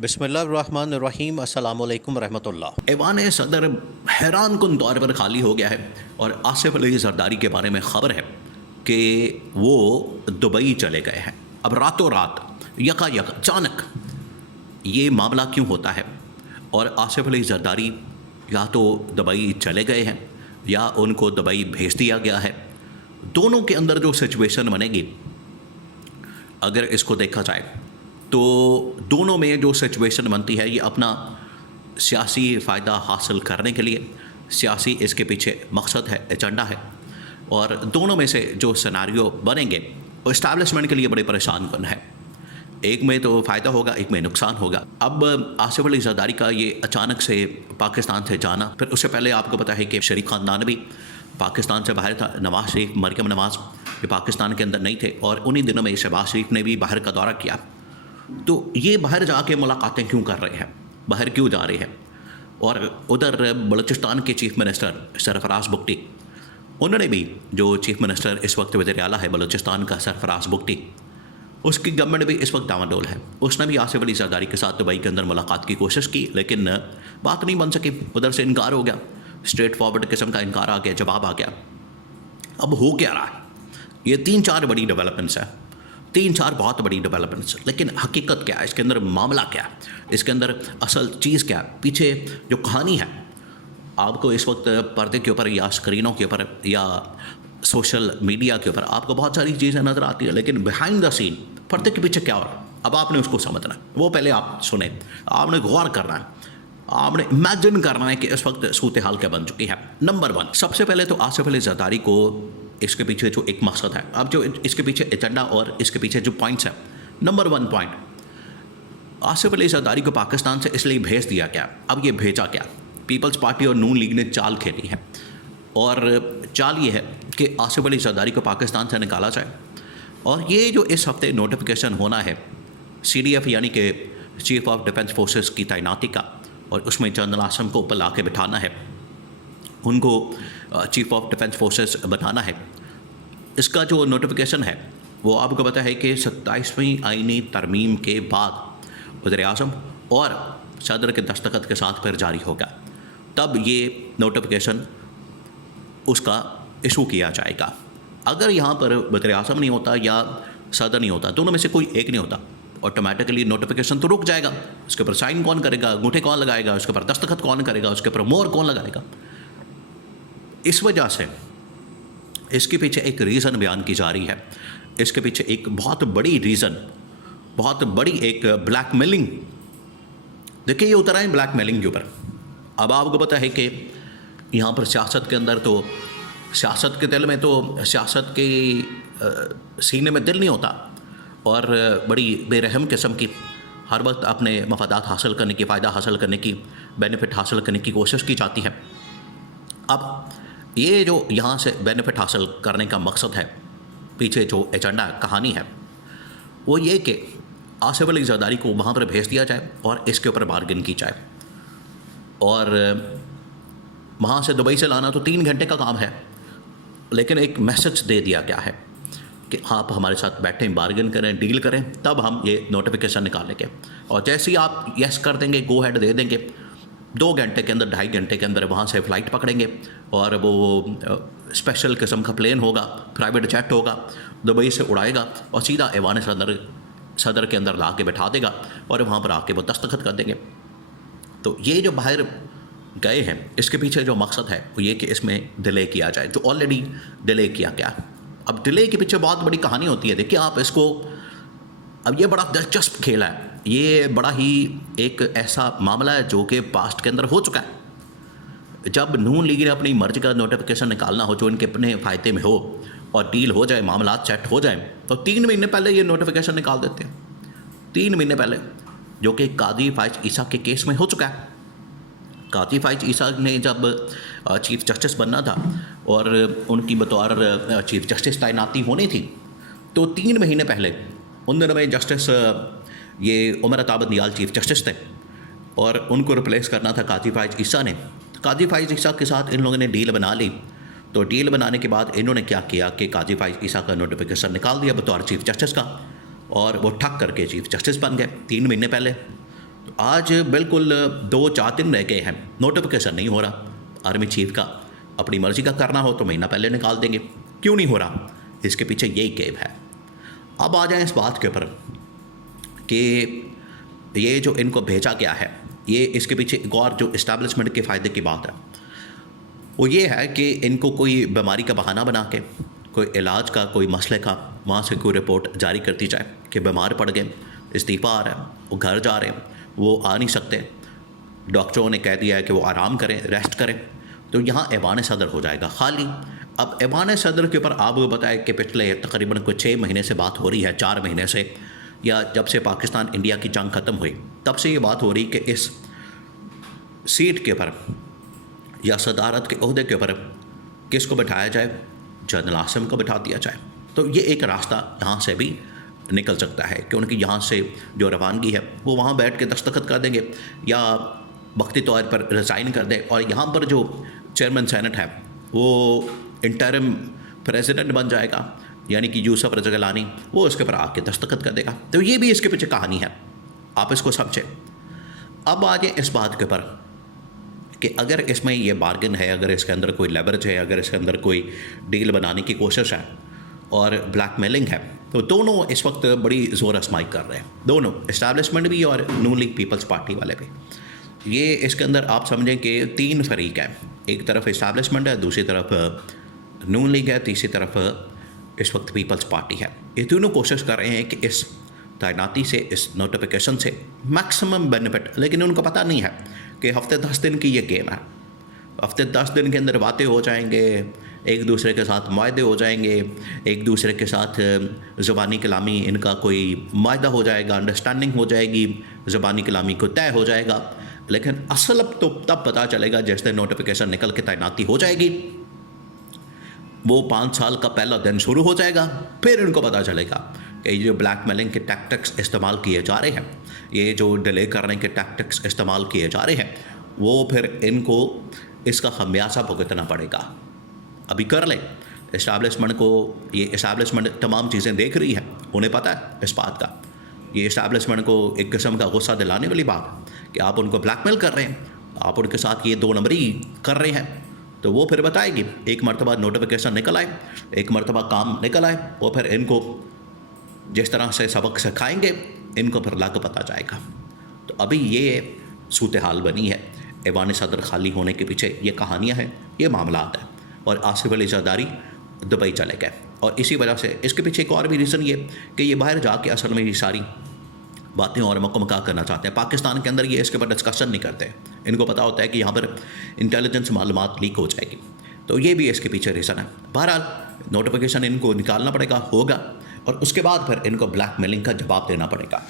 बिस्मिल्लाहिर्रहमानिर्रहीम अस्सलामु अलैकुम रहमतुल्लाह। ऐवान सदर हैरान कुन तौर पर खाली हो गया है और आसिफ अली जरदारी के बारे में ख़बर है कि वो दुबई चले गए हैं। अब रातों रात यकायक अचानक ये मामला क्यों होता है और आसिफ अली जरदारी या तो दुबई चले गए हैं या उनको दुबई भेज दिया गया है। दोनों के अंदर जो सिचुएशन बनेगी, अगर इसको देखा जाए तो दोनों में जो सिचुएशन बनती है, ये अपना सियासी फ़ायदा हासिल करने के लिए सियासी इसके पीछे मकसद है, एजेंडा है, और दोनों में से जो सिनारियो बनेंगे वो इस्टेब्लिशमेंट के लिए बड़े परेशान कन है। एक में तो फ़ायदा होगा, एक में नुकसान होगा। अब आसिफ अली जरदारी का ये अचानक से पाकिस्तान से जाना, फिर उससे पहले आपको पता है कि शरीफ ख़ानदान भी पाकिस्तान से बाहर था। नवाज शरीफ, मरियम नवाज ये पाकिस्तान के अंदर नहीं थे और उन्हीं दिनों में शहबाज शरीफ ने भी बाहर का दौरा किया। तो ये बाहर जाके मुलाकातें क्यों कर रहे हैं, बाहर क्यों जा रहे हैं? और उधर बलूचिस्तान के चीफ़ मिनिस्टर सरफराज बुगटी, उन्होंने भी, जो चीफ़ मिनिस्टर इस वक्त वज़ीर आला है बलूचिस्तान का सरफराज बुगटी, उसकी गवर्नमेंट भी इस वक्त डामाडोल है। उसने भी आसिफ अली जरदारी के साथ दुबई के अंदर मुलाकात की कोशिश की, लेकिन बात नहीं बन सकी। उधर से इनकार हो गया, स्ट्रेट फॉरवर्ड किस्म का इनकार आ गया, जवाब आ गया। अब हो क्या रहा है? ये 3-4 बड़ी डेवलपमेंट्स है, 3-4 बहुत बड़ी डेवलपमेंट्स। लेकिन हकीकत क्या है, इसके अंदर मामला क्या है, इसके अंदर असल चीज़ क्या है, पीछे जो कहानी है, आपको इस वक्त पर्दे के ऊपर या स्क्रीनों के ऊपर या सोशल मीडिया के ऊपर आपको बहुत सारी चीज़ें नज़र आती है, लेकिन बिहाइंड द सीन पर्दे के पीछे क्या हो रहा है, अब आपने उसको समझना है। वो पहले आप सुने, आपने गौर करना है, आपने इमेजिन करना है कि इस वक्त सूरत हाल क्या बन चुकी है। नंबर 1, सबसे पहले तो आसिफ अली जरदारी को इसके पीछे जो एक मकसद है, अब जो इसके पीछे एजेंडा और इसके पीछे जो पॉइंट्स हैं, नंबर 1 पॉइंट, आसिफ अली जरदारी को पाकिस्तान से इसलिए भेज दिया गया। अब ये भेजा क्या? पीपल्स पार्टी और नून लीग ने चाल खेली है, और चाल ये है कि आसिफ अली जरदारी को पाकिस्तान से निकाला जाए। और ये जो इस हफ्ते नोटिफिकेशन होना है CDF यानी कि चीफ ऑफ डिफेंस फोर्सेस की तैनाती का, और उसमें जनरल आसम को ऊपर ला के बिठाना है, उनको चीफ ऑफ डिफेंस फोर्सेस बनाना है। इसका जो नोटिफिकेशन है वो आपको पता है कि 27वीं आईनी तरमीम के बाद वज़ीर आज़म और सदर के दस्तखत के साथ फिर जारी होगा। तब ये नोटिफिकेशन उसका इशू किया जाएगा। अगर यहाँ पर वज़ीर आज़म नहीं होता या सदर नहीं होता, दोनों में से कोई एक नहीं होता, ऑटोमेटिकली नोटिफिकेशन तो रुक जाएगा। उसके ऊपर साइन कौन करेगा, अंगूठे कौन लगाएगा, उसके ऊपर दस्तखत कौन करेगा, उसके ऊपर मोहर कौन लगाएगा? इस वजह से इसके पीछे एक रीज़न बयान की जा रही है। इसके पीछे एक बहुत बड़ी रीज़न, बहुत बड़ी एक ब्लैकमेलिंग, देखिए ये उतर आए ब्लैकमेलिंग के ऊपर। अब आपको पता है कि यहाँ पर सियासत के अंदर तो, सियासत के दिल में तो, सियासत के सीने में दिल नहीं होता, और बड़ी बेरहम किस्म की हर वक्त अपने मफादात हासिल करने की, फ़ायदा हासिल करने की, बेनिफिट हासिल करने की कोशिश की जाती है। अब ये जो यहाँ से बेनिफिट हासिल करने का मकसद है, पीछे जो एजेंडा कहानी है, वो ये कि आसिफ अली जरदारी को वहाँ पर भेज दिया जाए और इसके ऊपर बार्गेन की जाए। और वहाँ से दुबई से लाना तो 3 घंटे का काम है, लेकिन एक मैसेज दे दिया गया है कि आप हमारे साथ बैठें, बार्गेन करें, डील करें, तब हम ये नोटिफिकेशन निकालेंगे। और जैसे ही आप यस कर देंगे, गो हेड दे देंगे, 2 घंटे के अंदर, 2.5 घंटे के अंदर वहाँ से फ़्लाइट पकड़ेंगे, और वो स्पेशल किस्म का प्लेन होगा, प्राइवेट जेट होगा, दुबई से उड़ाएगा और सीधा ऐवान सदर के अंदर ला के बैठा देगा, और वहाँ पर आके वो दस्तखत कर देंगे। तो ये जो बाहर गए हैं, इसके पीछे जो मकसद है वो ये कि इसमें डिले किया जाए, जो ऑलरेडी डिले किया गया। अब डिले के पीछे बहुत बड़ी कहानी होती है। देखिए आप इसको, अब ये बड़ा दिलचस्प खेल है, ये बड़ा ही एक ऐसा मामला है जो कि पास्ट के अंदर हो चुका है। जब नून लीग ने अपनी मर्जी का नोटिफिकेशन निकालना हो जो इनके अपने फ़ायदे में हो और डील हो जाए, मामला सेट हो जाए, तो 3 महीने पहले ये नोटिफिकेशन निकाल देते हैं। 3 महीने पहले, जो कि कादी फाइज ईसा के केस में हो चुका है। कादी फाइज ईसा ने जब चीफ़ जस्टिस बनना था और उनकी बतौर चीफ़ जस्टिस तैनाती होनी थी, तो 3 महीने पहले, उन दिनों में जस्टिस ये उमर अता बंदियाल चीफ़ जस्टिस थे, और उनको रिप्लेस करना था कादी फाइज ईसा ने। कादी फाइज ईसा के साथ इन लोगों ने डील बना ली। तो डील बनाने के बाद इन्होंने क्या किया कि कादी फाइज ईसा का नोटिफिकेशन निकाल दिया बतौर चीफ़ जस्टिस का, और वो ठक करके चीफ़ जस्टिस बन गए 3 महीने पहले। तो आज बिल्कुल 2-4 दिन रह गए हैं, नोटिफिकेशन नहीं हो रहा। आर्मी चीफ का अपनी मर्ज़ी का करना हो तो महीना पहले निकाल देंगे, क्यों नहीं हो रहा? इसके पीछे यही गेम है। अब आ जाएं इस बात के ऊपर कि ये जो इनको भेजा गया है, ये इसके पीछे एक और जो इस्टेब्लिशमेंट के फ़ायदे की बात है वो ये है कि इनको कोई बीमारी का बहाना बना के, कोई इलाज का, कोई मसले का, वहाँ से कोई रिपोर्ट जारी कर दी जाए कि बीमार पड़ गए, इस्तीफ़ा आ रहा है, वो घर जा रहे हैं, वो आ नहीं सकते, डॉक्टरों ने कह दिया है कि वो आराम करें, रेस्ट करें, तो यहाँ ऐवान सदर हो जाएगा खाली। अब ऐवान सदर के ऊपर आप बताएं कि पिछले तकरीबन कोई 6 महीने से बात हो रही है, 4 महीने से, या जब से पाकिस्तान इंडिया की जंग ख़त्म हुई तब से ये बात हो रही कि इस सीट के ऊपर या सदारत के ओहदे के ऊपर किसको बैठाया जाए, जनरल आसिम को बैठा दिया जाए। तो ये एक रास्ता यहाँ से भी निकल सकता है कि उनकी यहाँ से जो रवानगी है वो वहाँ बैठ के दस्तखत कर देंगे या वक्ती तौर पर रिज़ाइन कर दें, और यहाँ पर जो चेयरमैन सेनेट है वो इंटरिम प्रेसिडेंट बन जाएगा, यानी कि यूसुफ रज़ा गिलानी, वो इसके ऊपर आके दस्तखत कर देगा। तो ये भी इसके पीछे कहानी है, आप इसको समझें। अब आ जाए इस बात के ऊपर कि अगर इसमें ये बार्गेन है, अगर इसके अंदर कोई लेवरेज है, अगर इसके अंदर कोई डील बनाने की कोशिश है और ब्लैकमेलिंग है, तो दोनों इस वक्त बड़ी ज़ोर आजमाई कर रहे हैं, दोनों, इस्टेब्लिशमेंट भी और नून लीग पीपल्स पार्टी वाले भी। ये इसके अंदर आप समझें कि 3 फरीक हैं, एक तरफ इस्टेब्लिशमेंट है, दूसरी तरफ नून लीग है, तीसरी तरफ इस वक्त पीपल्स पार्टी है। ये दोनों कोशिश कर रहे हैं कि इस तैनाती से, इस नोटिफिकेशन से मैक्सिमम बेनिफिट, लेकिन उनको पता नहीं है कि हफ्ते 10 दिन की ये गेम है। हफ्ते 10 दिन के अंदर बातें हो जाएंगे, एक दूसरे के साथ मुआहदे हो जाएंगे, एक दूसरे के साथ ज़ुबानी कलामी इनका कोई मुआहदा हो जाएगा, अंडरस्टैंडिंग हो जाएगी, ज़ुबानी कलामी को तय हो जाएगा। लेकिन असल अब तो तब पता चलेगा जिस दिन नोटिफिकेशन निकल के तैनाती हो जाएगी, वो 5 साल का पहला दिन शुरू हो जाएगा। फिर इनको पता चलेगा कि ये जो ब्लैकमेलिंग के टैक्टिक्स इस्तेमाल किए जा रहे हैं, ये जो डिले करने के टैक्टिक्स इस्तेमाल किए जा रहे हैं, वो फिर इनको इसका खमियाजा भुगतना पड़ेगा। अभी कर लें इस्टेब्लिशमेंट को, ये इस्टेब्लिशमेंट तमाम चीज़ें देख रही है, उन्हें पता है इस बात का। ये इस्टेब्लिशमेंट को एक किस्म का गुस्सा दिलाने वाली बात कि आप उनको ब्लैकमेल कर रहे हैं, आप उनके साथ ये 2 नंबरी कर रहे हैं, तो वो फिर बताएगी। एक मरतबा नोटिफिकेशन निकल आए, एक मरतबा काम निकल आए, और फिर इनको जिस तरह से सबक सिखाएंगे इनको फिर लाग पता जाएगा। तो अभी ये सूरत हाल बनी है, ऐवान सदर खाली होने के पीछे ये कहानियाँ हैं, ये मामलात हैं, और आसिफ अली जरदारी दुबई चले गए। और इसी वजह से इसके पीछे एक और भी रीज़न ये कि ये बाहर जाके असल में ये सारी बातें और मकमका करना चाहते हैं। पाकिस्तान के अंदर ये इसके ऊपर डिस्कशन नहीं करते, इनको पता होता है कि यहाँ पर इंटेलिजेंस मालूमात लीक हो जाएगी। तो ये भी इसके पीछे रीज़न है। बहरहाल नोटिफिकेशन इनको निकालना पड़ेगा, होगा, और उसके बाद फिर इनको ब्लैकमेलिंग का जवाब देना पड़ेगा।